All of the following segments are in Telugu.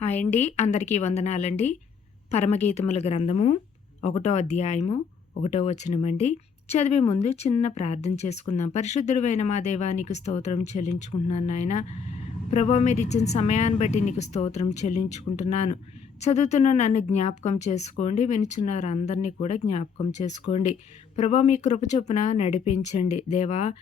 హాయ్ అండి. అందరికీ వందనాలండి. పరమగీతముల గ్రంథము ఒకటో అధ్యాయము ఒకటో వచనమండి. చదివే ముందు చిన్న ప్రార్థన చేసుకుందాం. పరిశుద్ధుడైన మా దేవానికి స్తోత్రం చెల్లించుకుంటున్నాను నాయన. ప్రభా మీరు ఇచ్చిన సమయాన్ని బట్టి నీకు స్తోత్రం చెల్లించుకుంటున్నాను. చదువుతున్న నన్ను జ్ఞాపకం చేసుకోండి. వినుచున్నారు అందరినీ కూడా జ్ఞాపకం చేసుకోండి. ప్రభా మీ కృప చొప్పున నడిపించండి. దేవా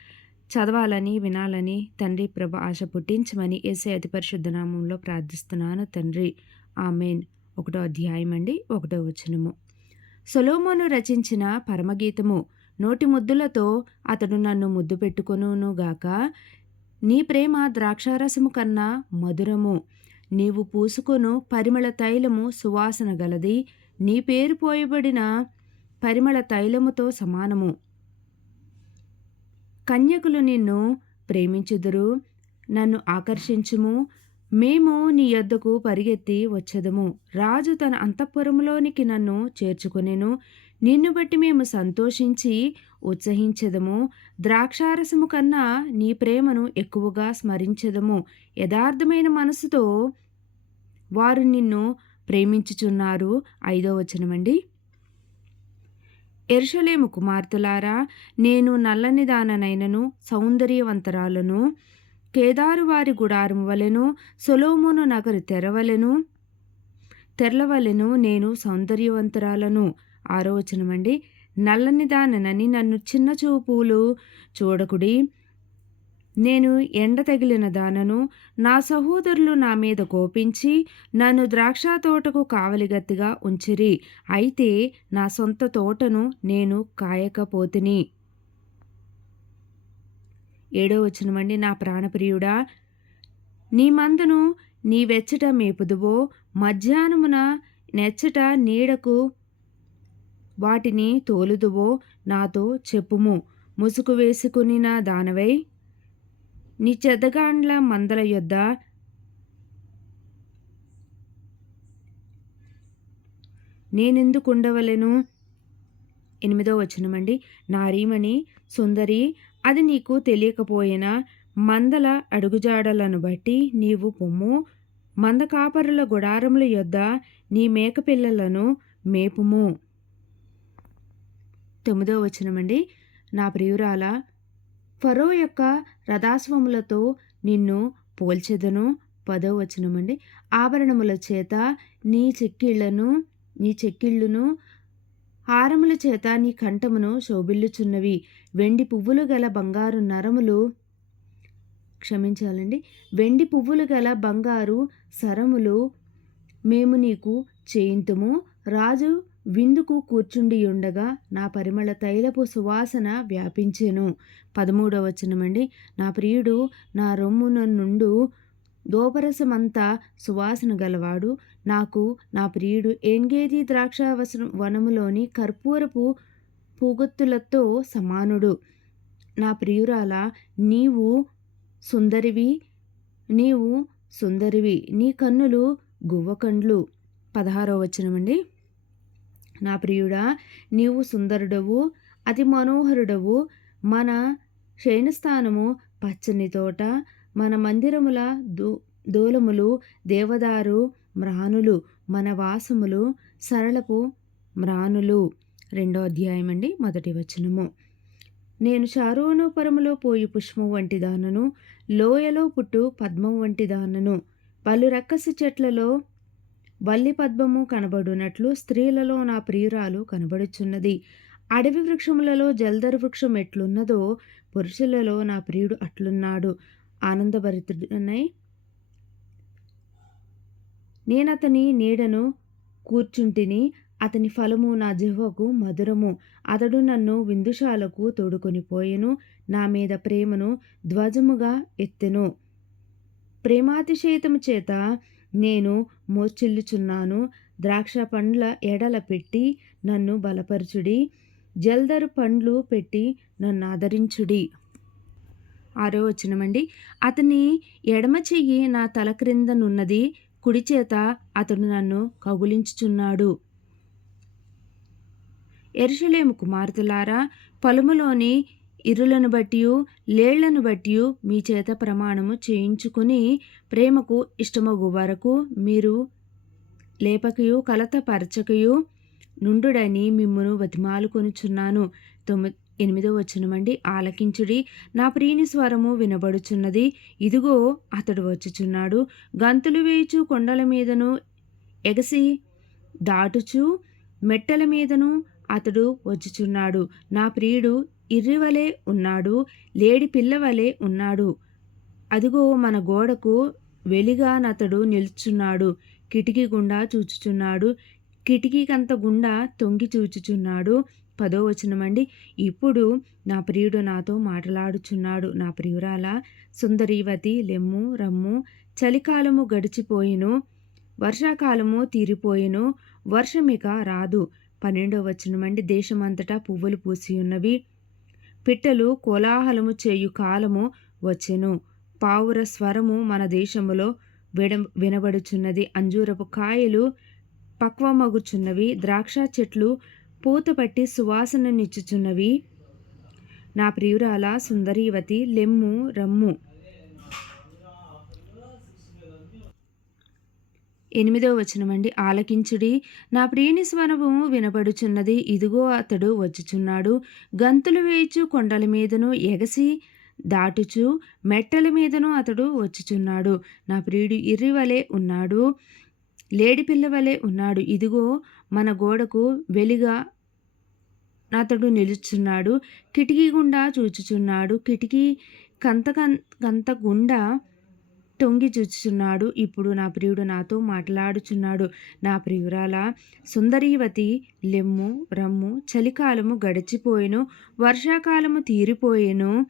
చదవాలని వినాలని తండ్రి ప్రభ ఆశ పుట్టించమని ఏసే అతి పరిశుద్ధ నామంలో ప్రార్థిస్తున్నాను తండ్రి. ఆమెన్. ఒకటో అధ్యాయం అండి ఒకటో వచనము. సొలోమోను రచించిన పరమగీతము నోటి ముద్దులతో అతడు నన్ను ముద్దు పెట్టుకొనుగాక నీ ప్రేమ ద్రాక్షారసము కన్నా మధురము. నీవు పూసుకొను పరిమళ తైలము సువాసన గలది. నీ పేరు పోయబడిన పరిమళ తైలముతో సమానము. కన్యకులు నిన్ను ప్రేమించుదురు నన్ను ఆకర్షించుము. మేము నీ యొద్దకు పరిగెత్తి వచ్చదము. రాజు తన అంతఃపురంలోనికి నన్ను చేర్చుకొనెను. నిన్ను బట్టి మేము సంతోషించి ఉత్సహించదము. ద్రాక్షారసము కన్నా నీ ప్రేమను ఎక్కువగా స్మరించదము. యథార్థమైన మనసుతో వారు నిన్ను ప్రేమించుచున్నారు. ఐదో వచనమండి. ఎరుషలేము కుమార్తెలారా నేను నల్లని దాననైనను సౌందర్యవంతరాలను కేదారువారి గుడారం వలెను సొలోమును నగరు తెరవలెను తెరలవలెను నేను సౌందర్యవంతరాలను. ఆరోచనమండి నల్లని దాననని నన్ను చిన్న చూపులు చూడకుడి నేను ఎండ తగిలిన దానను నా సహోదరులు నా మీద కోపించి నన్ను ద్రాక్ష తోటకు కావలిగత్తిగా ఉంచిరి. అయితే నా సొంత తోటను నేను కాయకపోతిని. ఏడో వచనమండి నా ప్రాణప్రియుడా నీ మందను నీ వెచ్చట మేపుదువో మధ్యాహ్నమున నెచ్చట నీడకు వాటిని తోలుదువో నాతో చెప్పుము. ముసుగు వేసుకుని నా దానవై నీ చెదగాండ్ల మందల యొద్ద నేనెందుకు ఉండవలెను ఎనిమిదో వచనమండి. నారీమణి సుందరి అది నీకు తెలియకపోయినా మందల అడుగుజాడలను బట్టి నీవు పొమ్ము. మంద కాపరుల గుడారముల యొద్ద నీ మేకపిల్లలను మేపుము. తొమ్మిదో వచనమండి. నా ప్రియురాల ఫరో యొక్క రథాశ్వములతో నిన్ను పోల్చెదను. పదో వచనమండి. ఆభరణముల చేత నీ చెక్కిళ్ళను నీ చెక్కిళ్ళును హారముల చేత నీ కంఠమును శోభిల్లుచున్నవి. వెండి పువ్వులు గల బంగారు నరములు క్షమించాలండి. వెండి పువ్వులు గల బంగారు సరములు మేము నీకు చేయింతుము. రాజు విందుకు కూర్చుండి ఉండగా నా పరిమళ తైలపు సువాసన వ్యాపించెను. పదమూడవ వచనమండి. నా ప్రియుడు నా రొమ్మున నుండు దోపరసమంతా సువాసన గలవాడు. నాకు నా ప్రియుడు ఎంగేది ద్రాక్ష వనములోని కర్పూరపు పూగొత్తులతో సమానుడు. నా ప్రియురాల నీవు సుందరివి నీవు సుందరివి నీ కన్నులు గువ్వకండ్లు. పదహారవ వచనమండి. నా ప్రియుడా నీవు సుందరుడవు అతి మనోహరుడవు. మన శయనస్థానము పచ్చని తోట మన మందిరముల దూ దూలములు దేవదారు మ్రానులు మన వాసములు సరళపు మ్రానులు. రెండో అధ్యాయం అండి మొదటి వచనము. నేను చారోనుపరములో పోయి పుష్పం వంటి దానను లోయలో పుట్టు పద్మం వంటి దానను పలు రక్కసి చెట్లలో వల్లి పద్మము కనబడునట్లు స్త్రీలలో నా ప్రియురాలు కనబడుచున్నది. అడవి వృక్షములలో జల్దర వృక్షం ఎట్లున్నదో పురుషులలో నా ప్రియుడు అట్లున్నాడు. ఆనందభరితుడనై నేనతని నీడను కూర్చుంటిని అతని ఫలము నా జిహ్వకు మధురము. అతడు నన్ను విందుశాలకు తోడుకొని పోయెను నా మీద ప్రేమను ధ్వజముగా ఎత్తెను. ప్రేమాతిశేతము చేత నేను మోచిల్లుచున్నాను ద్రాక్ష పండ్ల ఎడల పెట్టి నన్ను బలపరచుడి. జల్దరు పండ్లు పెట్టి నన్ను ఆదరించుడి ఆరో వచనమండి. అతని ఎడమ చెయ్యి నా తల క్రిందనున్నది కుడి చేత అతడు నన్ను కగులించుచున్నాడు. ఎరుషలేము కుమార్తెలారా పొలములోని ఇరులను బట్టి లేళ్ళను బట్టి మీ చేత ప్రమాణము చేయించుకుని ప్రేమకు ఇష్టమగు వరకు మీరు లేపకయు కలతపరచకయు నుండుడని మిమ్మును బతిమాలుకొనుచున్నాను. తొమ్మిది ఎనిమిదో వచనమండి. ఆలకించుడి. నా ప్రియుని స్వరము వినబడుచున్నది. ఇదిగో అతడు వచ్చుచున్నాడు. గంతులు వేయుచు కొండల మీదను ఎగసి దాటుచు మెట్టల మీదను అతడు వచ్చుచున్నాడు. నా ప్రియుడు ఇర్రివలే ఉన్నాడు లేడి పిల్లవలే ఉన్నాడు. అదిగో మన గోడకు వెలిగానతడు నిల్చున్నాడు కిటికీ గుండా చూచుచున్నాడు కిటికీకంత గుండా తొంగి చూచుచున్నాడు. పదో వచనమండి ఇప్పుడు నా ప్రియుడు నాతో మాట్లాడుచున్నాడు. నా ప్రియురాల సుందరీవతి లెమ్ము రమ్ము చలికాలము గడిచిపోయిను వర్షాకాలము తీరిపోయిను వర్షమిక రాదు. పన్నెండవ వచనమండి దేశమంతటా పువ్వులు పూసి ఉన్నవి పిట్టలు కోలాహలము చేయు కాలము వచ్చెను. పావుర స్వరము మన దేశములో విడ వినబడుచున్నది. అంజూరపు కాయలు పక్వమగుచున్నవి. ద్రాక్ష చెట్లు పూతపట్టి సువాసననిచ్చుచున్నవి నా ప్రియురాల సుందరీవతి లెమ్ము రమ్ము. ఎనిమిదో వచనమండి. ఆలకించుడి నా ప్రియుని స్వరూపము వినపడుచున్నది ఇదిగో అతడు వచ్చుచున్నాడు. గంతులు వేయచు కొండల మీదను ఎగసి దాటుచు మెట్టల మీదను అతడు వచ్చుచున్నాడు. నా ప్రియుడు ఇర్రివలే ఉన్నాడు లేడి పిల్లవలే ఉన్నాడు. ఇదిగో మన గోడకు వెలిగా అతడు నిలుచున్నాడు. కిటికీ గుండా చూచుచున్నాడు. కిటికీ కంత కంత గుండా తొంగి చూచుచున్నాడు. ఇప్పుడు నా ప్రియుడు నాతో మాట్లాడుచున్నాడు. నా ప్రియురాల సుందరీవతి లెమ్ము రమ్ము చలికాలము గడిచిపోయెను. వర్షాకాలము తీరిపోయెను.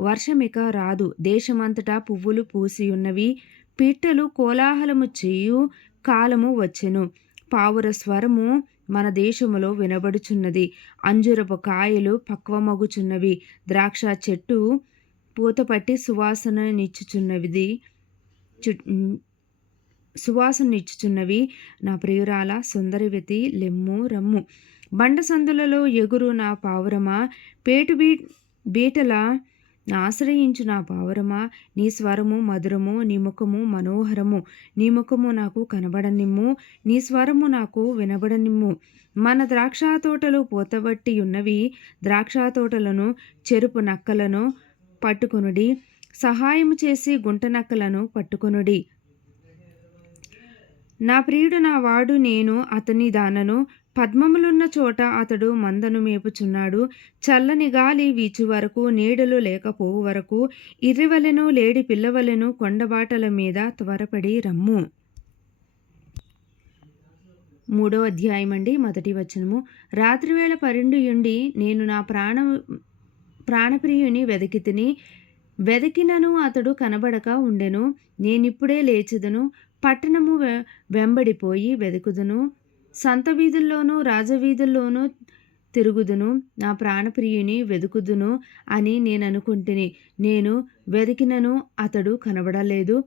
వర్షమిక రాదు. దేశమంతటా పువ్వులు పూసి ఉన్నవి పిట్టలు కోలాహలము చేయు కాలము వచ్చెను. పావుర స్వరము మన దేశములో వినబడుచున్నది. అంజురపు కాయలు పక్వమగుచున్నవి. ద్రాక్ష చెట్టు పూతపట్టి సువాసననిచ్చుచున్నది చు సువాసననిచ్చుచున్నవి. నా ప్రియురాల సుందరవతి లెమ్ము రమ్ము. బండ సందులలో ఎగురు నా పావురమా? పేటు బీ బీటల? ఆశ్రయించు నా పావురమా? నీ స్వరము మధురము నీ ముఖము మనోహరము. నీ ముఖము నాకు కనబడనిమ్ము నీ స్వరము నాకు వినబడనిమ్ము. మన ద్రాక్ష తోటలు పోతబట్టి ఉన్నవి ద్రాక్ష తోటలను చెరుపు నక్కలను పట్టుకునుడి. సహాయము చేసి గుంట నక్కలను పట్టుకొనుడి. నా ప్రియుడు నా వాడు నేను అతని దానను పద్మములున్న చోట అతడు మందను మేపుచున్నాడు. చల్లని గాలి వీచు వరకు నీడలు లేకపోవు వరకు ఇర్రివలెను లేడి పిల్లవలెను కొండబాటల మీద త్వరపడి రమ్ము. మూడో అధ్యాయం అండి మొదటి వచనము. రాత్రివేళ పరిండుయుండి నేను నా ప్రాణ ప్రాణప్రియుని వెదకి తిని వెదకినను అతడు కనబడక ఉండెను. నేనిప్పుడే లేచిదను. పట్టణము వెంబడిపోయి వెదుకుదును. సంత వీధుల్లోనూ రాజవీధుల్లోనూ తిరుగుదును. నా ప్రాణప్రియుని వెదుకుదును అని నేను అనుకుంటుని నేను వెదికినను అతడు కనబడలేదు.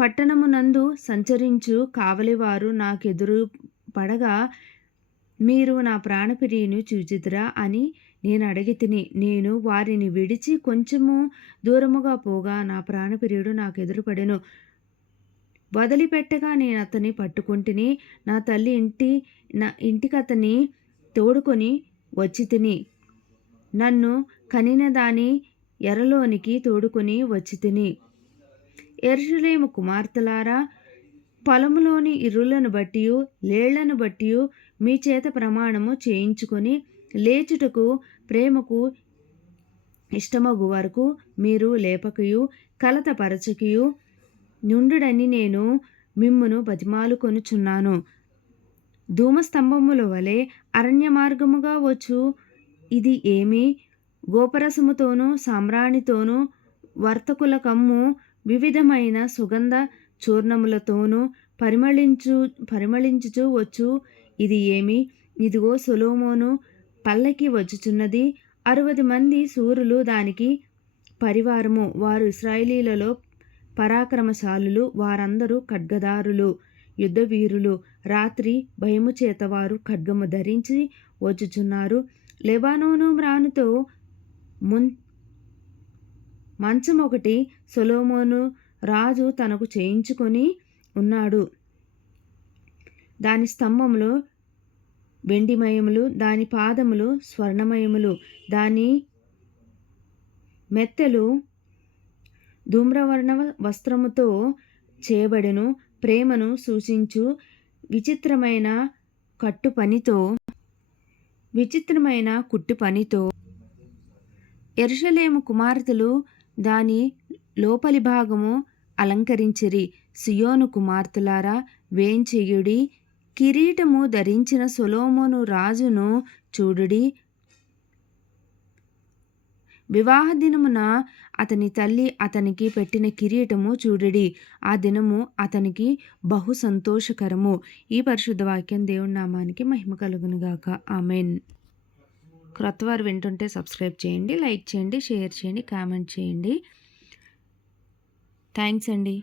పట్టణమునందు సంచరించు కావలివారు నాకెదురు పడగా మీరు నా ప్రాణప్రియుని చూచిద్రా అని నేను అడిగి తిని నేను వారిని విడిచి కొంచెము దూరముగా పోగా నా ప్రాణప్రియుడు నాకు ఎదురుపడెను. వదిలిపెట్టగా నేను అతన్ని పట్టుకుంటుని నా తల్లి ఇంటి నా ఇంటికి అతన్ని తోడుకొని వచ్చి తిని నన్ను కనిన దాని ఎరలోనికి తోడుకొని వచ్చి తిని. ఎరుషులేము కుమార్తెలారా పొలములోని ఇరులను బట్టి లేళ్ళను బట్టి మీ చేత ప్రమాణము చేయించుకొని లేచుటకు ప్రేమకు ఇష్టమగు వరకు మీరు లేపకయు కలతపరచకయు. నుండుడని నేను మిమ్మును బతిమాలుకొనుచున్నాను ధూమస్తంభముల వలె అరణ్య మార్గముగా వచ్చు. ఇది ఏమి? గోపరసముతోనూ సామ్రాణితోనూ వర్తకుల కమ్ము వివిధమైన సుగంధ చూర్ణములతోనూ పరిమళించు పరిమళించుచూ వచ్చు. ఇది ఏమి? ఇదిగో సొలోమోను పల్లకి వచ్చుచున్నది. అరవది మంది సూరులు దానికి పరివారము. వారు ఇస్రాయిలీలలో పరాక్రమశాలులు వారందరూ ఖడ్గదారులు యుద్ధవీరులు. రాత్రి భయము చేత వారు ఖడ్గము ధరించి వచ్చుచున్నారు. లెబానోను మ్రానుతో మున్ మంచం ఒకటి సొలోమోను రాజు తనకు చేయించుకొని ఉన్నాడు. దాని స్తంభములు వెండిమయములు దాని పాదములు స్వర్ణమయములు దాని మెత్తలు ధూమ్రవర్ణ వస్త్రముతో చేయబడెను ప్రేమను సూచించు. విచిత్రమైన కట్టు పనితో విచిత్రమైన కుట్టు పనితో ఎరుషలేము కుమార్తెలు దాని లోపలి భాగము అలంకరించిరి. సియోను కుమార్తెలారా వేంచేయుడి కిరీటము ధరించిన సొలోమోను రాజును చూడుడి. వివాహ దినమున అతని తల్లి అతనికి పెట్టిన కిరీటము చూడడి. ఆ దినము అతనికి బహు సంతోషకరము. ఈ పరిశుద్ధ వాక్యం దేవుడి నామానికి మహిమ కలుగునుగాక. ఆమెన్. క్రొత్త వారు వింటుంటే సబ్స్క్రైబ్ చేయండి లైక్ చేయండి షేర్ చేయండి కామెంట్ చేయండి. థ్యాంక్స్ అండి.